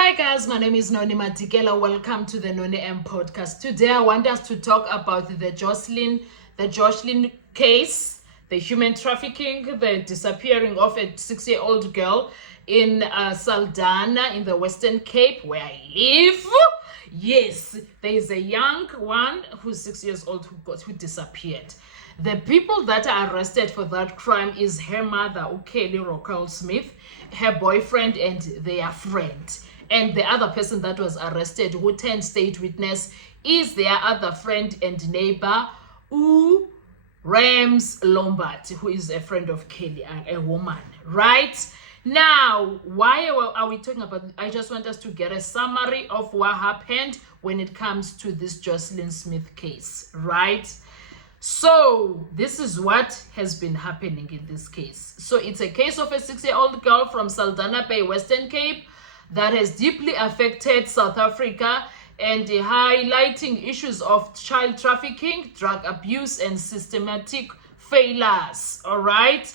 Hi guys, my name is Noni Madikela. Welcome to the Noni M podcast. Today I want us to talk about the Jocelyn case, the human trafficking, the disappearing of a 6-year-old girl in Saldanha in the Western Cape where I live. Yes, there is a young one who's 6 years old who disappeared. The people that are arrested for that crime is her mother, Kelly Rockwell Smith, her boyfriend, and their friend. And the other person that was arrested, who turned state witness, is their other friend and neighbor, Rams Lombard, who is a friend of Kelly, a woman, right? Now, why are we talking about? I just want us to get a summary of what happened when it comes to this Jocelyn Smith case, right? So this is what has been happening in this case. So it's a case of a 6-year-old girl from Saldanha Bay, Western Cape, that has deeply affected South Africa and highlighting issues of child trafficking, drug abuse, and systematic failures. All right.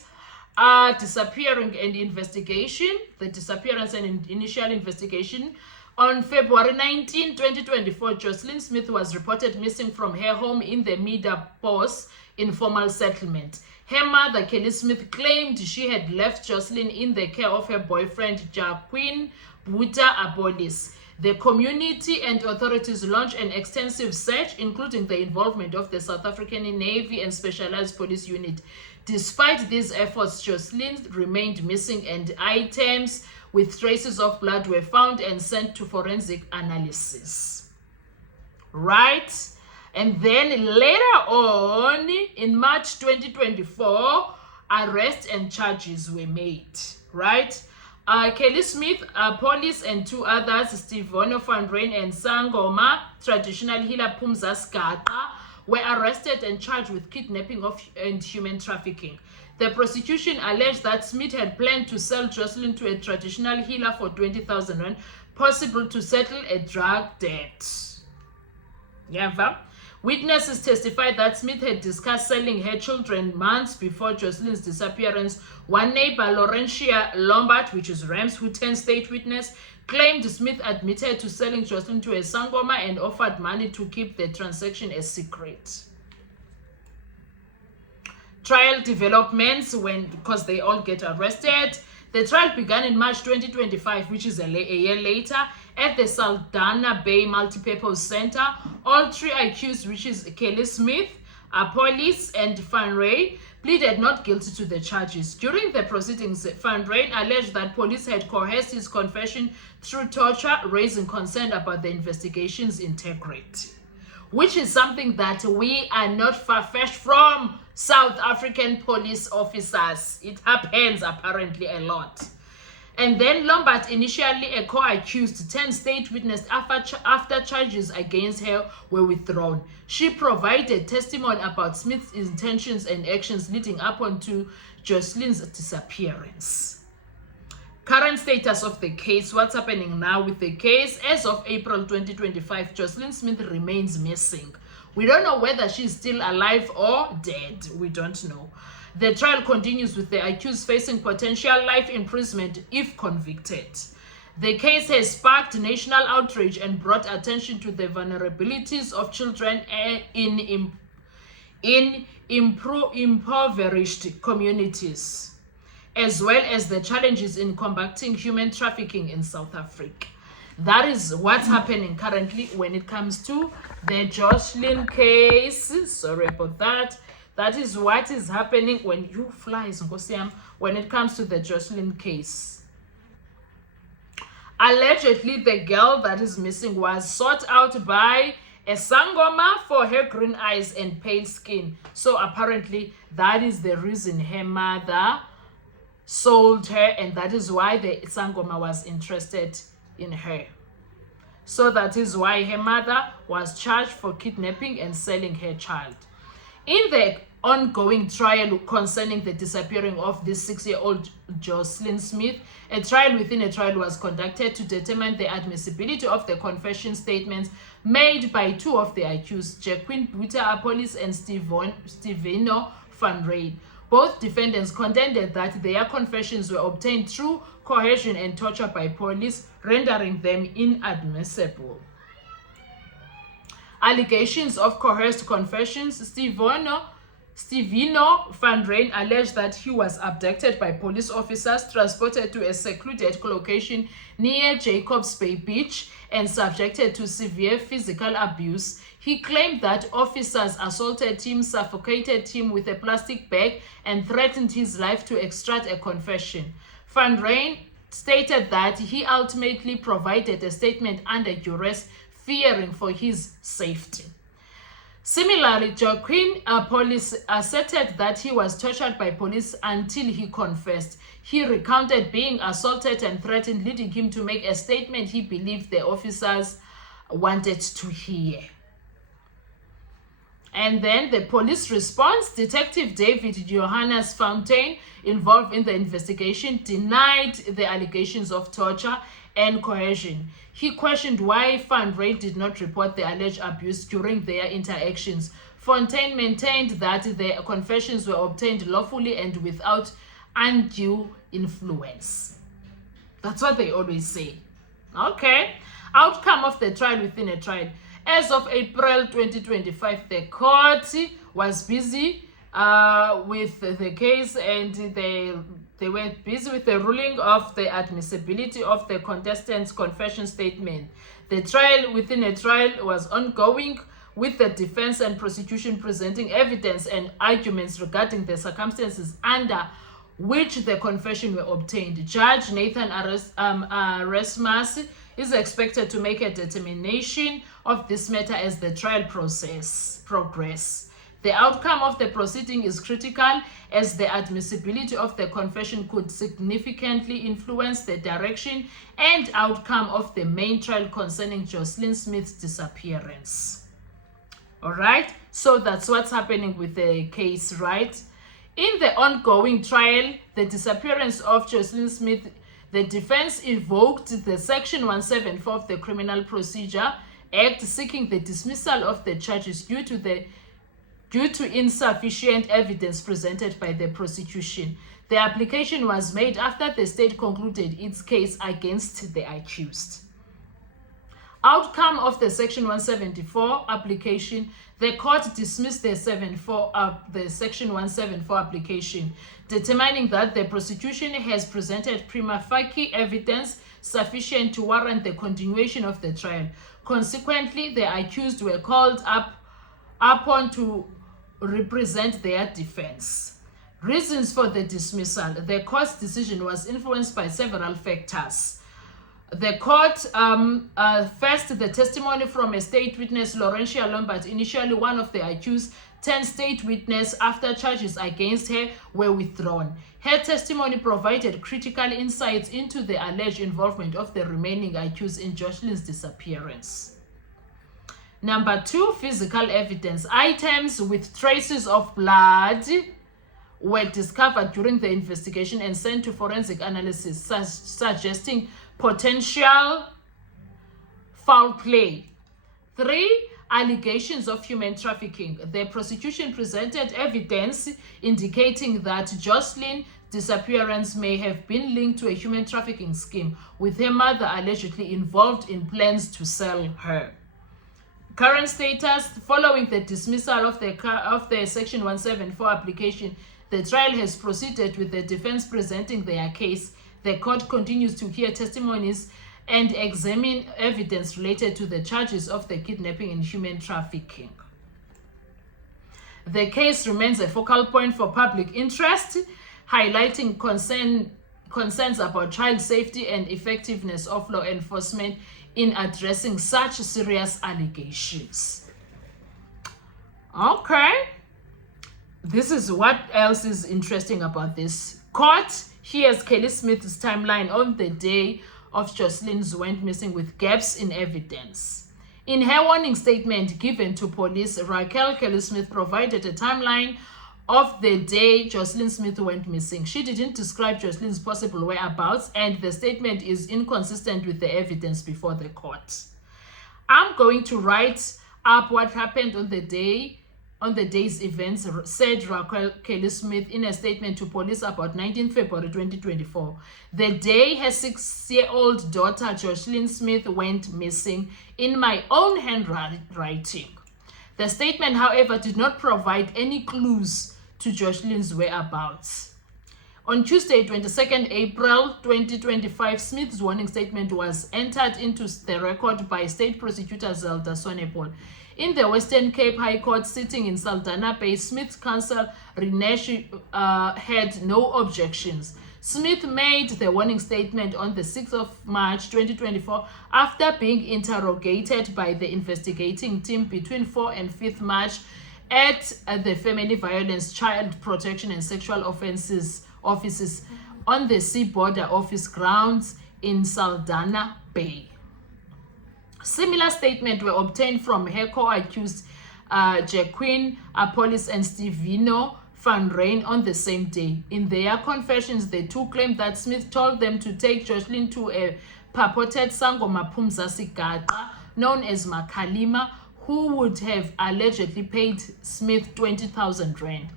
Disappearing and investigation. The disappearance and initial investigation. On February 19, 2024, Jocelyn Smith was reported missing from her home in the Middelburg informal settlement. Her mother, Kelly Smith, claimed she had left Jocelyn in the care of her boyfriend, Jacqueline Buta Abolis. The community and authorities launched an extensive search, including the involvement of the South African Navy and Specialized Police Unit. Despite these efforts, Jocelyn remained missing, and items with traces of blood were found and sent to forensic analysis. Right? And then later on, in March 2024, arrests and charges were made. Right? Kelly Smith, police, and two others, Stephen van Ryn and Sangoma, traditional healer Pumza Skaka, were arrested and charged with kidnapping and human trafficking. The prosecution alleged that Smith had planned to sell Jocelyn to a traditional healer for 20,000 rand, possible to settle a drug debt. Yeah. Witnesses testified that Smith had discussed selling her children months before Jocelyn's disappearance. One neighbor, Laurentia Lombard, which is Rams, who turned state witness, claimed Smith admitted to selling Jocelyn to a Sangoma and offered money to keep the transaction a secret. Trial developments because they all get arrested. The trial began in March 2025, which is a year later, at the Saldanha Bay Multipurpose Center. All three accused, which is Kelly Smith, police, and Van Ryn, pleaded not guilty to the charges. During the proceedings, Van Ryn alleged that police had coerced his confession through torture, raising concern about the investigation's integrity, which is something that we are not far-fetched from South African police officers. It happens apparently a lot. And then Lombard, initially a co-accused, turned state witness after charges against her were withdrawn. She provided testimony about Smith's intentions and actions leading up onto Jocelyn's disappearance. Current status of the case. What's happening now with the case? As of April 2025, Jocelyn Smith remains missing. We don't know whether she's still alive or dead. We don't know. The trial continues with the accused facing potential life imprisonment if convicted. The case has sparked national outrage and brought attention to the vulnerabilities of children in impoverished communities, as well as the challenges in combating human trafficking in South Africa. That is what's happening currently when it comes to the Jocelyn case. Sorry about that. That is what is happening when it comes to the Jocelyn case. Allegedly, the girl that is missing was sought out by a Sangoma for her green eyes and pale skin. So apparently, that is the reason her mother sold her, and that is why the Sangoma was interested in her. So that is why her mother was charged for kidnapping and selling her child. In the ongoing trial concerning the disappearing of this 6-year-old Jocelyn Smith, a trial within a trial was conducted to determine the admissibility of the confession statements made by two of the accused, Jacqueline Buta Abolis and Steveno van Ryn. Both defendants contended that their confessions were obtained through coercion and torture by police, rendering them inadmissible. Allegations of coerced confessions. Stevino van Rijn alleged that he was abducted by police officers, transported to a secluded location near Jacobs Bay Beach, and subjected to severe physical abuse. He claimed that officers assaulted him, suffocated him with a plastic bag, and threatened his life to extract a confession. Van Rijn stated that he ultimately provided a statement under duress, fearing for his safety. Similarly, Joaquin police asserted that he was tortured by police until he confessed. He recounted being assaulted and threatened, leading him to make a statement he believed the officers wanted to hear. And then the police response. Detective David Johannes Fontaine, involved in the investigation, denied the allegations of torture and coercion. He questioned why Van Rijn did not report the alleged abuse during their interactions. Fontaine maintained that the confessions were obtained lawfully and without undue influence. That's what they always say. Okay. Outcome of the trial within a trial. As of April 2025, the court was busy with the case, and they were busy with the ruling of the admissibility of the contestant's confession statement. The trial within a trial was ongoing, with the defense and prosecution presenting evidence and arguments regarding the circumstances under which the confession were obtained. Judge Nathan Erasmus is expected to make a determination of this matter as the trial process progresses. The outcome of the proceeding is critical, as the admissibility of the confession could significantly influence the direction and outcome of the main trial concerning Jocelyn Smith's disappearance. All right, so that's what's happening with the case, right? In the ongoing trial, the disappearance of Jocelyn Smith, the defense invoked the Section 174 of the Criminal Procedure Act, seeking the dismissal of the charges due to insufficient evidence presented by the prosecution. The application was made after the state concluded its case against the accused. Outcome of the Section 174 application. The court dismissed the Section 174 application, determining that the prosecution has presented prima facie evidence sufficient to warrant the continuation of the trial. Consequently, the accused were called upon to represent their defense. Reasons for the dismissal. The court's decision was influenced by several factors. The court, first, the testimony from a state witness, Laurentia Lombard, initially one of the accused, 10 state witnesses after charges against her were withdrawn. Her testimony provided critical insights into the alleged involvement of the remaining accused in Jocelyn's disappearance. Number 2, physical evidence. Items with traces of blood were discovered during the investigation and sent to forensic analysis, suggesting potential foul play. 3, allegations of human trafficking. The prosecution presented evidence indicating that Jocelyn's disappearance may have been linked to a human trafficking scheme, with her mother allegedly involved in plans to sell her. Current status. Following the dismissal of the Section 174 application, the trial has proceeded with the defense presenting their case. The court continues to hear testimonies and examine evidence related to the charges of the kidnapping and human trafficking. The case remains a focal point for public interest, highlighting concerns about child safety and effectiveness of law enforcement in addressing such serious allegations. Okay. This is what else is interesting about this. Court hears Kelly Smith's timeline on the day of Jocelyn's went missing, with gaps in evidence. In her warning statement given to police, Raquel Kelly Smith provided a timeline of the day Jocelyn Smith went missing. She didn't describe Jocelyn's possible whereabouts, and the statement is inconsistent with the evidence before the court. I'm going to write up what happened on the day on the day's events, said Raquel Kelly Smith in a statement to police about 19 February 2024. The day her 6-year-old daughter, Jocelyn Smith, went missing in my own handwriting. The statement, however, did not provide any clues to Jocelyn's whereabouts. On Tuesday, 22nd April 2025, Smith's warning statement was entered into the record by State Prosecutor Zelda Sonepol. In the Western Cape High Court sitting in Saldanha Bay, Smith's counsel Rinesh had no objections. Smith made the warning statement on the 6th of March 2024 after being interrogated by the investigating team between 4 and 5th March at the Family Violence, Child Protection and Sexual Offences offices on the Sea Border Office grounds in Saldanha Bay. Similar statements were obtained from her co-accused Jacqueline Apollis and Stevino Van Ryn on the same day. In their confessions, the two claimed that Smith told them to take Jocelyn to a purported Sangoma Phumzasi Gaqa known as Makalima, who would have allegedly paid Smith 20,000 rand.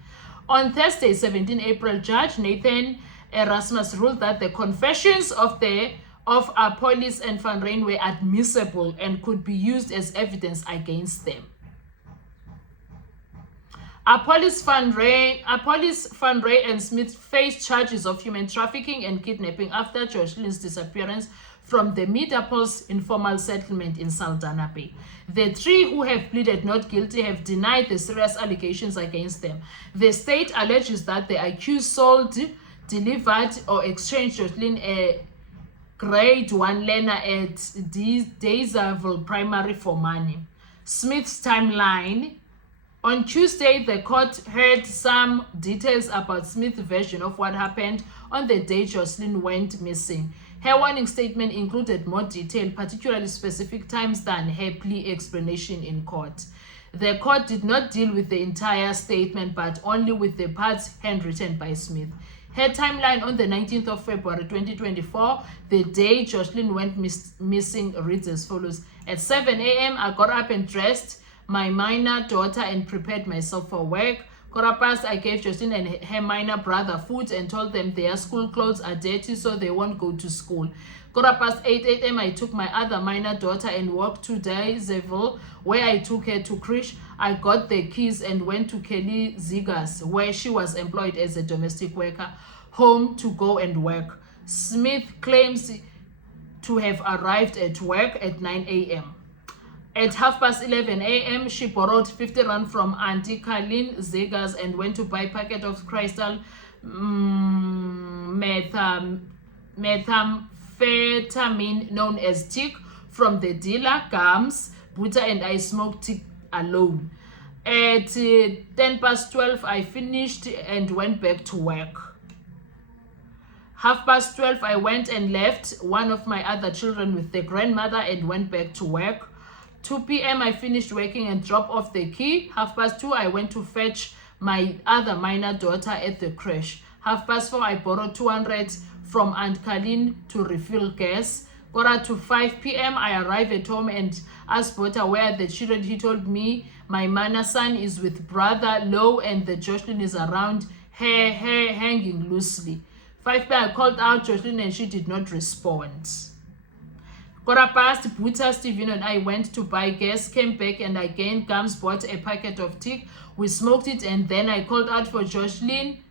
On Thursday, 17 April, Judge Nathan Erasmus ruled that the confessions of Apollis and Van Ryn were admissible and could be used as evidence against them. Apollis, Van Ryn and Smith faced charges of human trafficking and kidnapping after Jocelyn's disappearance from the Meadaples informal settlement in Saldanha Bay. The three who have pleaded not guilty have denied the serious allegations against them. The state alleges that the accused sold, delivered, or exchanged Jocelyn a grade 1 learner at Daisaville Primary for money. Smith's timeline. On Tuesday, the court heard some details about Smith's version of what happened on the day Jocelyn went missing. Her warning statement included more detail, particularly specific times, than her plea explanation in court. The court did not deal with the entire statement, but only with the parts handwritten by Smith. Her timeline on the 19th of February 2024, the day Jocelyn went missing, reads as follows. At 7 a.m., I got up and dressed my minor daughter and prepared myself for work. Quarter past, I gave Jocelyn and her minor brother food and told them their school clothes are dirty so they won't go to school. Quarter past 8 a.m., I took my other minor daughter and walked to Daisaville, where I took her to Krish. I got the keys and went to Kelly Zigas, where she was employed as a domestic worker, home to go and work. Smith claims to have arrived at work at 9 a.m. At 11:30 a.m., she borrowed 50 rand from Auntie Colleen Zegas and went to buy a packet of crystal methamphetamine known as tick from the dealer Gams. Buta and I smoked tick alone. At 12:10, I finished and went back to work. 12:30, I went and left one of my other children with the grandmother and went back to work. 2 p.m. I finished working and dropped off the key. 2:30, I went to fetch my other minor daughter at the crash. 4:30, I borrowed 200 from Aunt Colleen to refill gas. 4:45 p.m., I arrived at home and asked Bota where are the children. He told me my minor son is with brother Low and the Jocelyn is around her hanging loosely. 5 p.m., I called out Jocelyn and she did not respond. 4:15, Buta, Steven and I went to buy gas, came back and again Gams bought a packet of tick. We smoked it and then I called out for Jocelyn.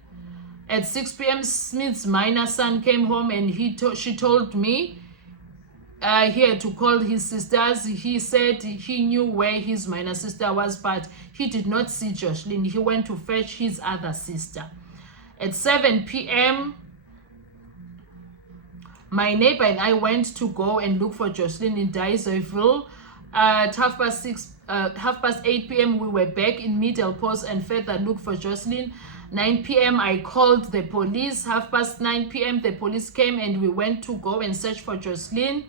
At 6 p.m, Smith's minor son came home and she told me he had to call his sisters. He said he knew where his minor sister was, but he did not see Jocelyn. He went to fetch his other sister. At 7 p.m, my neighbor and I went to go and look for Jocelyn in Daisaville. At 8 p.m, we were back in Meadaples and further look for Jocelyn. 9 p.m, I called the police. 9:30 p.m, the police came and we went to go and search for Jocelyn.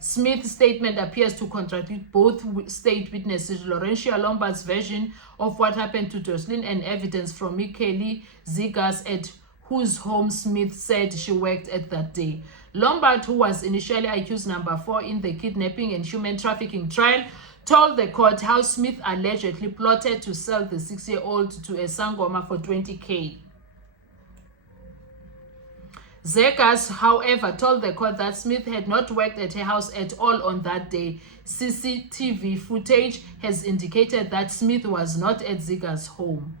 Smith's statement appears to contradict both state witnesses, Laurentia Lombard's version of what happened to Jocelyn and evidence from Kelly Zigas at whose home Smith said she worked at that day. Lombard, who was initially accused number 4 in the kidnapping and human trafficking trial, told the court how Smith allegedly plotted to sell the 6-year-old to a sangoma for 20K. Zegas, however, told the court that Smith had not worked at her house at all on that day. CCTV footage has indicated that Smith was not at Zegas' home.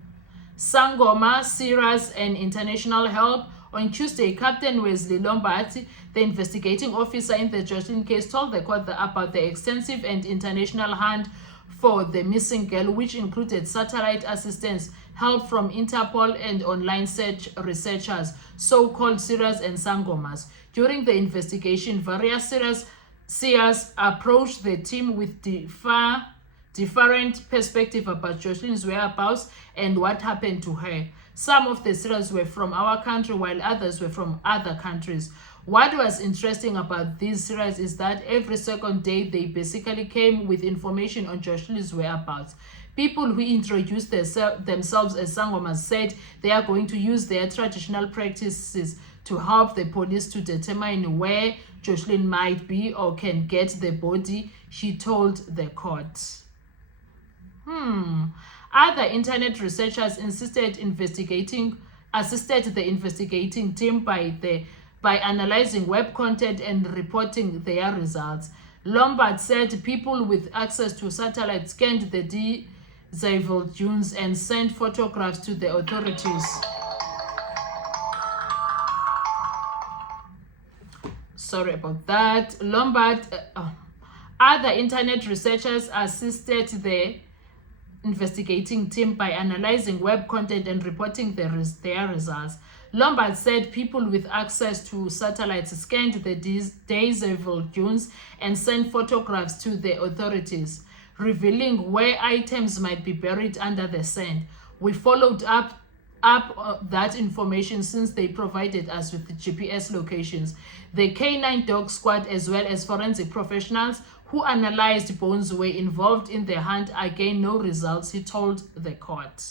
Sangoma, Sears, and international help. On Tuesday, Captain Wesley Lombardi, the investigating officer in the Jocelyn case, told the court about the extensive and international hunt for the missing girl, which included satellite assistance, help from Interpol, and online search researchers, so-called Sears and Sangomas. During the investigation, various Sears approached the team with different perspectives about Jocelyn's whereabouts and what happened to her. Some of the Sears were from our country, while others were from other countries. What was interesting about these Sears is that every second day they basically came with information on Jocelyn's whereabouts. People who introduced themselves as Sangomas said they are going to use their traditional practices to help the police to determine where Jocelyn might be or can get the body, she told the court. Other internet researchers assisted the investigating team by analyzing web content and reporting their results. Lombard said people with access to satellites scanned the disabled dunes and sent photographs to the authorities. Sorry about that. Other internet researchers assisted the investigating team by analyzing web content and reporting their results. Lombard said people with access to satellites scanned the disabled dunes and sent photographs to the authorities, revealing where items might be buried under the sand. We followed up that information since they provided us with the GPS locations. The K9 dog squad, as well as forensic professionals who analyzed bones, were involved in the hunt. Again, no results, he told the court.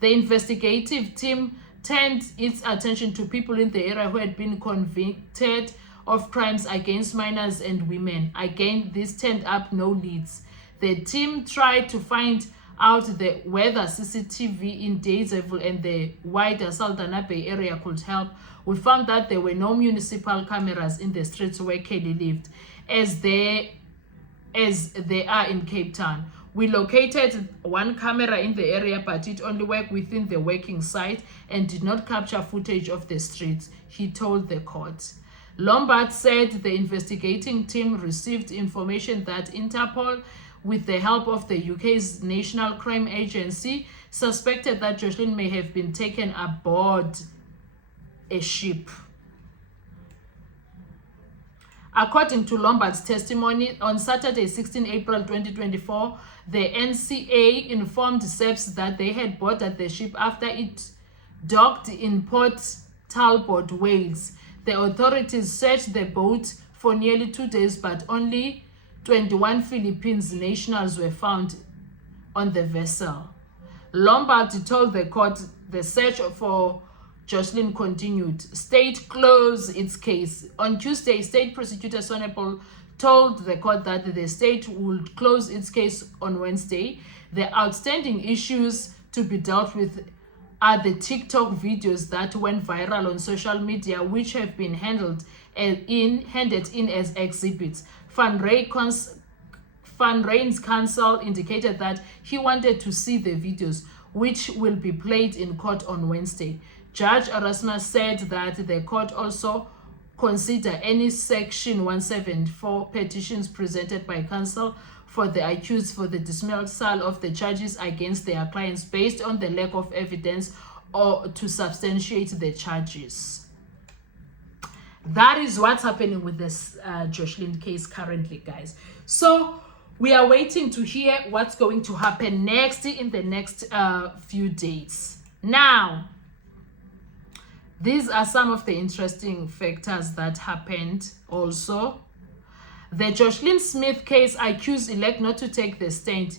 The investigative team turned its attention to people in the area who had been convicted of crimes against minors and women. Again, this turned up no leads. The team tried to find out whether CCTV in Daysville and the wider Saldanha Bay area could help. We found that there were no municipal cameras in the streets where Kelly lived, as they are in Cape Town. We located one camera in the area, but it only worked within the working site and did not capture footage of the streets, he told the court. Lombard said the investigating team received information that Interpol, with the help of the UK's National Crime Agency, suspected that Jocelyn may have been taken aboard a ship. According to Lombard's testimony, on Saturday, 16 April 2024, the NCA informed SEPS that they had boarded the ship after it docked in Port Talbot, Wales. The authorities searched the boat for nearly 2 days, but only 21 Philippines nationals were found on the vessel. Lombard told the court the search for Jocelyn continued. State closed its case. On Tuesday, State Prosecutor Sonepol told the court that the state would close its case on Wednesday. The outstanding issues to be dealt with are the TikTok videos that went viral on social media, which have been handed in as exhibits. Van Ryn's counsel indicated that he wanted to see the videos, which will be played in court on Wednesday. Judge Erasmus said that the court also consider any Section 174 petitions presented by counsel for the accused for the dismissal of the charges against their clients based on the lack of evidence or to substantiate the charges. That is what's happening with this Jocelyn case currently, guys. So we are waiting to hear what's going to happen next in the next few days. Now, these are some of the interesting factors that happened also. The Jocelyn Smith case, accused elect not to take the state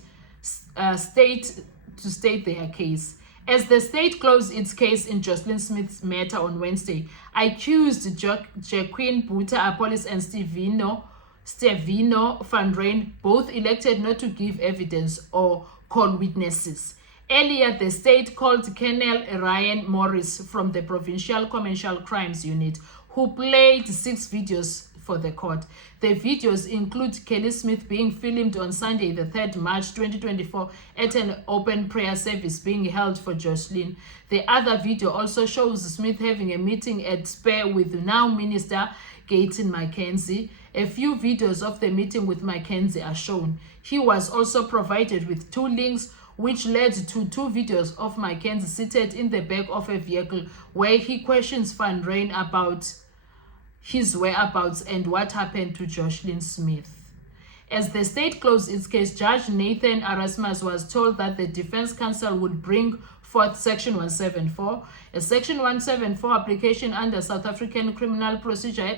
to state their case. As the state closed its case in Jocelyn Smith's matter on Wednesday, accused Joaquin Buta, Apolis, and Stevino Stevino van Ryn, both elected not to give evidence or call witnesses. Earlier, the state called Colonel Ryan Morris from the Provincial Commercial Crimes Unit, who played 6 videos for the court. The videos include Kelly Smith being filmed on Sunday, the 3rd March 2024, at an open prayer service being held for Jocelyn. The other video also shows Smith having a meeting at Spur with now Minister Gayton McKenzie. A few videos of the meeting with McKenzie are shown. He was also provided with 2 links, which led to 2 videos of McKenzie seated in the back of a vehicle where he questions Van Ryn about his whereabouts and what happened to Jocelyn Smith. As the state closed its case, Judge Nathan Erasmus was told that the defense counsel would bring forth Section 174. A Section 174 application under South African Criminal Procedure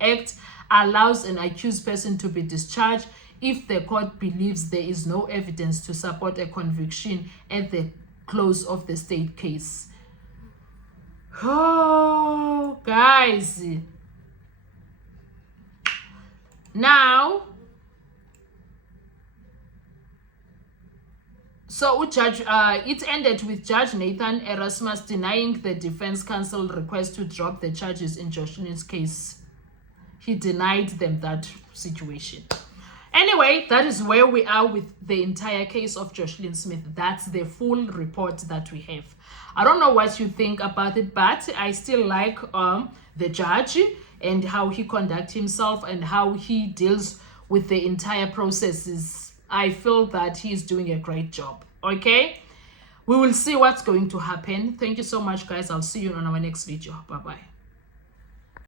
Act allows an accused person to be discharged if the court believes there is no evidence to support a conviction at the close of the state case. Oh, guys. Now, so it ended with Judge Nathan Erasmus denying the defense counsel request to drop the charges in Jocelyn's case. He denied them that situation. Anyway, that is where we are with the entire case of Jocelyn Smith. That's the full report that we have. I don't know what you think about it, but I still like the judge and how he conducts himself and how he deals with the entire processes. I feel that he's doing a great job. Okay, we will see what's going to happen. Thank you so much, guys. I'll see you on our next video. Bye bye.